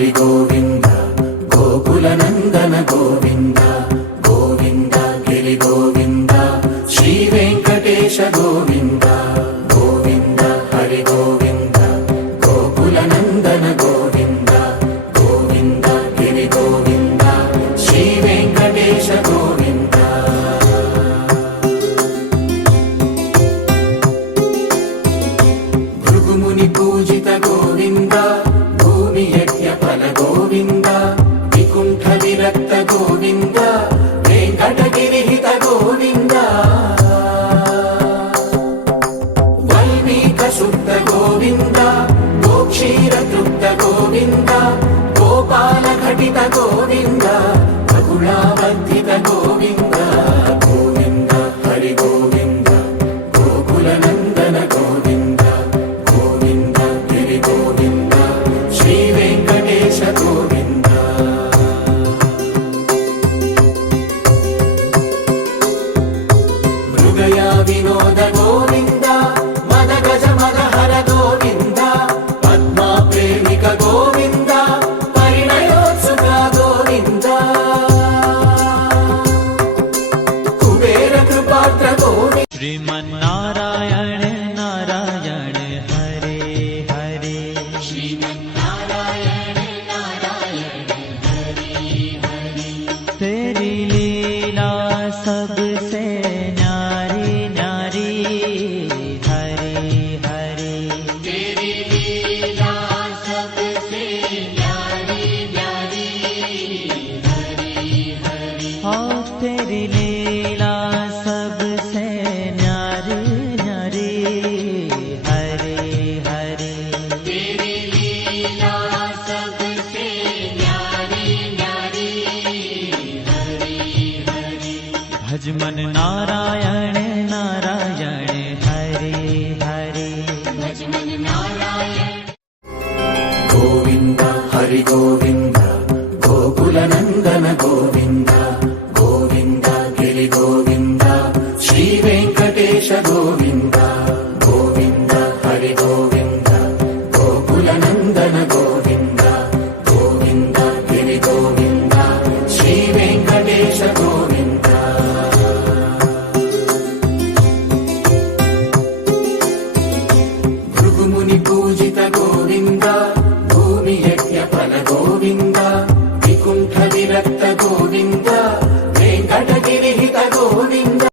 హరి గోవింద గోకుల నందన గోవింద గోవింద గిరి గోవింద శ్రీ వెంకటేశ గోవింద గోవింద హరి గోవింద గోకుల నందన గోవింద గోవింద గిరి గోవింద శ్రీ వెంకటేశ గోవింద భృగుముని పూజిత గోవింద భూమి యజ్ఞ ఫల గోవింద వికుంఠ విరక్త గోవింద వెంకటగిరిహిత గోవింద వల్మీక శుద్ధ గోవింద గోక్షీర తృప్త గోవింద గోపాల ఘటిత గోవింద బహుళావర్ధిత గోవింద గోవింద హరి గోవింద గోకుల నందన గోవింద గోవింద గిరి గోవింద శ్రీ వెంకటేశ గోవింద మృగయా వినోద గోవింద మద గజ మద హర గోవింద పద్మా ప్రేమిక గోవింద పరిణయోత్సుక గోవింద కుబేర కృపాత్ర గోవింద श्रीमन्नारायण नारायण हरे हरे श्रीमन्नारायण नारायण हरे हरे तेरी लीला सबसे न्यारी न्यारी हरे हरे तेरी लीला सबसे न्यारी न्यारी हरे हरे और तेरी लीला सबसे न्यारी न्यारी हरे हरे तेरी लीला सबसे न्यारी न्यारी हरे हरे भजमन नारायण नारायण हरे हरे भजमन नारायण గోవింద హరి గోవింద గోకుల నందన గోవింద గోవింద గిరి గోవింద శ్రీ వెంకటేశ గోవింద